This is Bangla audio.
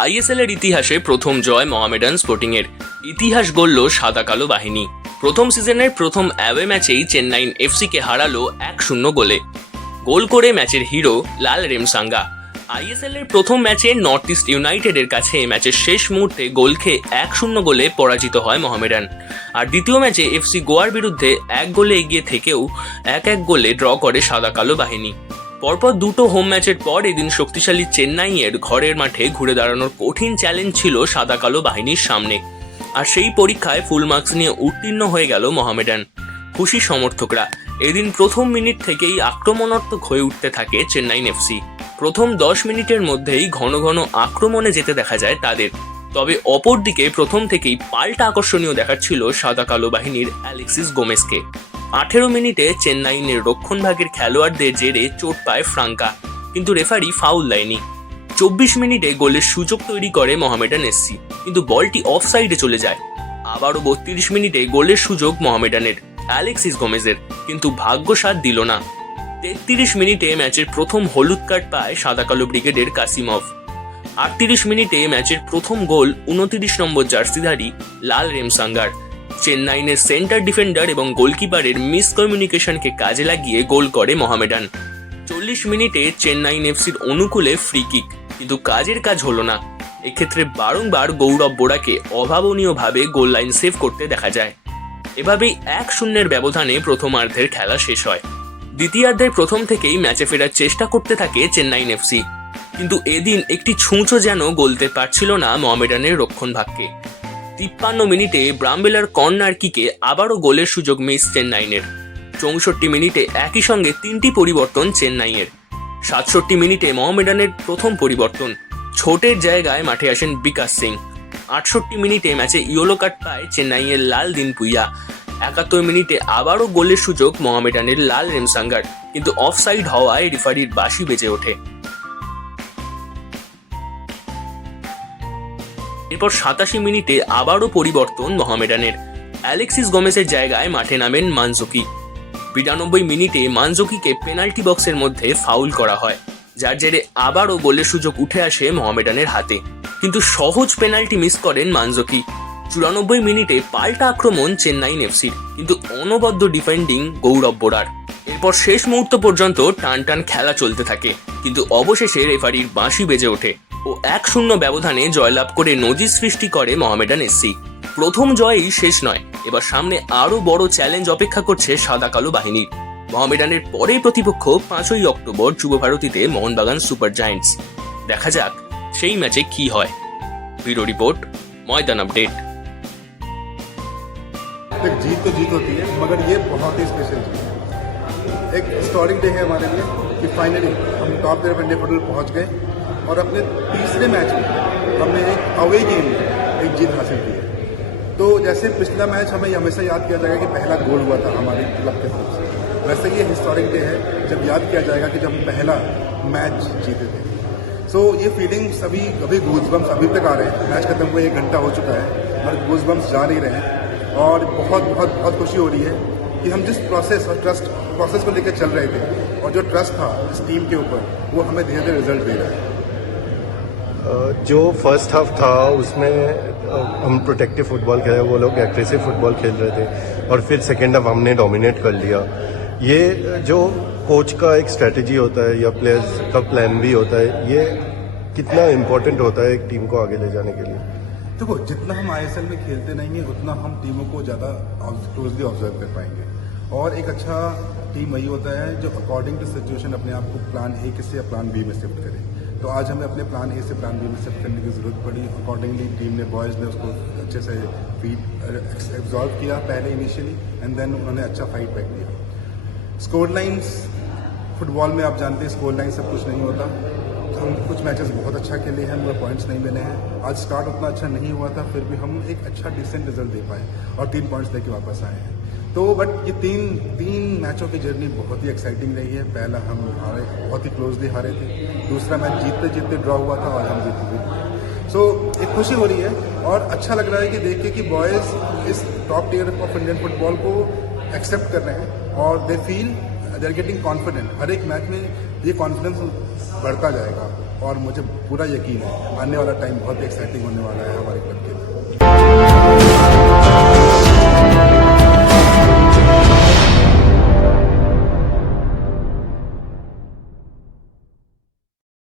আইএসএল এর ইতিহাসে প্রথম জয় মোহামেডান স্পোর্টিং এর। ইতিহাস গড়ল সাদা কালো বাহিনী। প্রথম সিজনের প্রথম অ্যাওয়ে ম্যাচেই চেন্নাইন এফসি কে হারালো 1-0 গোলে। গোল করে ম্যাচের হিরো লাল রেমসাঙ্গা। আইএসএল এর প্রথম ম্যাচে নর্থ ইস্ট ইউনাইটেডের কাছে ম্যাচের শেষ মুহূর্তে গোল খেয়ে 1-0 গোলে পরাজিত হয় মোহামেডান। আর দ্বিতীয় ম্যাচে এফসি গোয়ার বিরুদ্ধে 1 গোলে এগিয়ে থেকেও 1-1 গোলে ড্র করে সাদা কালো বাহিনী। পরপর দুটো হোম ম্যাচের পর এদিন শক্তিশালী চেন্নাইয়ের ঘরের মাঠে ঘুরে দাঁড়ানোর কঠিন চ্যালেঞ্জ ছিল সাদা কালো বাহিনীর সামনে। আর সেই পরীক্ষায় ফুল মার্কস নিয়ে উত্তীর্ণ হয়ে গেল মোহামেডান। খুশি সমর্থকরা। এদিন প্রথম মিনিট থেকেই আক্রমণাত্মক হয়ে উঠতে থাকে চেন্নাইন এফসি। প্রথম 10 মিনিটের মধ্যেই ঘন ঘন আক্রমণে যেতে দেখা যায় তাদের। তবে অপরদিকে প্রথম থেকেই পাল্টা আকর্ষণীয় দেখাচ্ছিল সাদা কালো বাহিনীর অ্যালেক্সিস গোমেজকে। 18 মিনিটে চেন্নাইনের রক্ষণভাগের খেলোয়াড়দের জেরে চোট পায় ফ্রাঙ্কা, কিন্তু রেফারি ফাউল দেয়নি। 24 মিনিটে গোলের সুযোগ তৈরি করে মোহামেডান এসসি, কিন্তু বলটি অফ সাইডে চলে যায়। আবারও 32 মিনিটে গোলের সুযোগ মোহামেডানের অ্যালেক্সিস গোমেজের, কিন্তু ভাগ্য সাথ দিল না। 33 মিনিটে ম্যাচের প্রথম হলুদ কার্ড পায় সাদা কালো ব্রিগেডের কাসিমভ। 38 মিনিটে ম্যাচের প্রথম গোল 29 নম্বর জার্সিধারী লাল রেমসাঙ্গার। চেন্নাইনের সেন্টার ডিফেন্ডার এবং গোলকিপারের মিসকমিউনিকেশনকে কাজে লাগিয়ে গোল করে মোহামেডান। 40 মিনিটে চেন্নাইন এফসির অনুকূলে ফ্রি কিক, কিন্তু কাজের কাজ হলো না। এক্ষেত্রে বারংবার গৌরব বোরাকে অভাবনীয়ভাবে গোল লাইন সেভ করতে দেখা যায়। এভাবেই 1-0 ব্যবধানে প্রথমার্ধের খেলা শেষ হয়। দ্বিতীয়ার্ধের প্রথম থেকেই ম্যাচে ফেরার চেষ্টা করতে থাকে চেন্নাইন এফসি, কিন্তু এদিন একটি ছুঁচো যেন গলতে পারছিল না মোহামেডানের রক্ষণভাগকে। 53 মিনিটে ব্রামবেলার কর্নার কিকে আবারও গোলের সুযোগ মিস চেন্নাইনের। 64 মিনিটে একই সঙ্গে 3টি পরিবর্তন চেন্নাইয়ের। 67 মিনিটে মোহামেডানের প্রথম পরিবর্তন, ছোটের জায়গায় মাঠে আসেন বিকাশ সিং। 68 মিনিটে ম্যাচে ইয়েলো কার্ড পায় চেন্নাইয়ের লাল দিন পুইয়া। 71 মিনিটে আবারও গোলের সুযোগ মোহামেডানের লাল রেমসাঙ্গার, কিন্তু অফসাইড হওয়ায় রেফারির বাঁশি বেজে ওঠে। এরপর 87 মিনিটে আবারও পরিবর্তন মোহামেডানের। অ্যালেক্সিস গোমেজের জায়গায় মাঠে নামেন মানজুকি। 92 মিনিটে মানজুকিকে পেনাল্টি বক্সের মধ্যে ফাউল করা হয়, যার জেরে আবারও গোলের সুযোগ উঠে আসে মোহামেডানের হাতে, কিন্তু সহজ পেনাল্টি মিস করেন মানজুকি। 94 মিনিটে পাল্টা আক্রমণ চেন্নাইন এফসির, কিন্তু অনবদ্য ডিফেন্ডিং গৌরব বোরার। এরপর শেষ মুহূর্ত পর্যন্ত টান টান খেলা চলতে থাকে, কিন্তু অবশেষে রেফারির বাঁশি বেজে ওঠে ও 1-0 ব্যবধানে জয়লাভ করে নজির সৃষ্টি করে মোহামেডান এসসি। প্রথম জয়ই শেষ নয়, এবার সামনে আরও বড় চ্যালেঞ্জ অপেক্ষা করছে সাদা কালো বাহিনীর। মোহামেডানের পরের প্রতিপক্ষ 5ই অক্টোবর যুবভারতীতে মোহনবাগান সুপার জায়ান্টস। দেখা যাক সেই ম্যাচে কি হয়। ব্যুরো রিপোর্ট, ময়দান আপডেট। जीत तो जीत होती है, मगर ये बहुत ही स्पेशल जीत है। एक हिस्टोरिक डे है हमारे लिए कि फाइनली हम टॉप देर वनडे फुटबॉल पहुंच गए और अपने तीसरे मैच में हमने एक अवे गेम में एक जीत हासिल की है। तो जैसे पिछला मैच हमें हमेशा याद किया जाएगा कि पहला गोल हुआ था हमारे क्लब के तरफ से, वैसे ये हिस्टोरिक डे है जब याद किया जाएगा कि जब हम पहला मैच जीते थे। सो ये फीलिंग्स अभी गूज़बम्स अभी तक आ रहे हैं। मैच खत्म हुए 1 घंटा हो चुका है, मगर गूज़बम्स जा नहीं रहे हैं और बहुत बहुत बहुत खुशी हो रही है कि हम जिस प्रोसेस को लेकर चल रहे थे और जो ट्रस्ट था इस टीम के ऊपर, वो हमें धीरे धीरे रिजल्ट दे रहा है। जो फर्स्ट हाफ था उसमें हम प्रोटेक्टिव फुटबॉल खेले, वो लोग एग्रेसिव फुटबॉल खेल रहे थे, और फिर सेकेंड हाफ हमने डोमिनेट कर लिया। ये जो कोच का एक स्ट्रेटजी होता है या प्लेयर्स का प्लान भी होता है, ये कितना इम्पोर्टेंट होता है एक टीम को आगे ले जाने के लिए। देखो, जितना हम आईएसएल में खेलते नहीं हैं उतना हम टीमों को ज़्यादा क्लोजली ऑब्जर्व कर पाएंगे, और एक अच्छा टीम वही होता है जो अकॉर्डिंग टू सिचुएशन अपने आप को प्लान ए से या प्लान बी में शिफ्ट करे। तो आज हमें अपने प्लान ए से प्लान बी में शिफ्ट करने की ज़रूरत पड़ी। अकॉर्डिंगली टीम ने, बॉयज़ ने उसको अच्छे से एब्जॉर्व किया पहले इनिशियली, एंड देन उन्होंने अच्छा फाइट बैक दिया। स्कोर लाइन्स फुटबॉल में आप जानते हैं, स्कोर लाइन सब कुछ नहीं होता। हम कुछ मैचेस बहुत अच्छा खेले हैं मगर पॉइंट्स नहीं मिले हैं। आज स्टार्ट उतना अच्छा नहीं हुआ था, फिर भी हम एक अच्छा डिसेंट रिजल्ट दे पाए और 3 पॉइंट्स लेके वापस आए हैं। तो बट ये तीन मैचों की जर्नी बहुत ही एक्साइटिंग रही है। पहला हम हारे, बहुत ही क्लोजली हारे थे। दूसरा मैच जीतते जीतते ड्रॉ हुआ था और हम जीते भी। सो एक खुशी हो रही है और अच्छा लग रहा है कि देख के कि बॉयज़ इस top tier of Indian football को एक्सेप्ट कर रहे हैं और they feel they are getting confident. हर एक मैच में ये कॉन्फिडेंस बढ़ता जाएगा और मुझे पूरा यकीन है आने वाला टाइम बहुत एक्साइटिंग होने वाला है हमारे क्लब के लिए।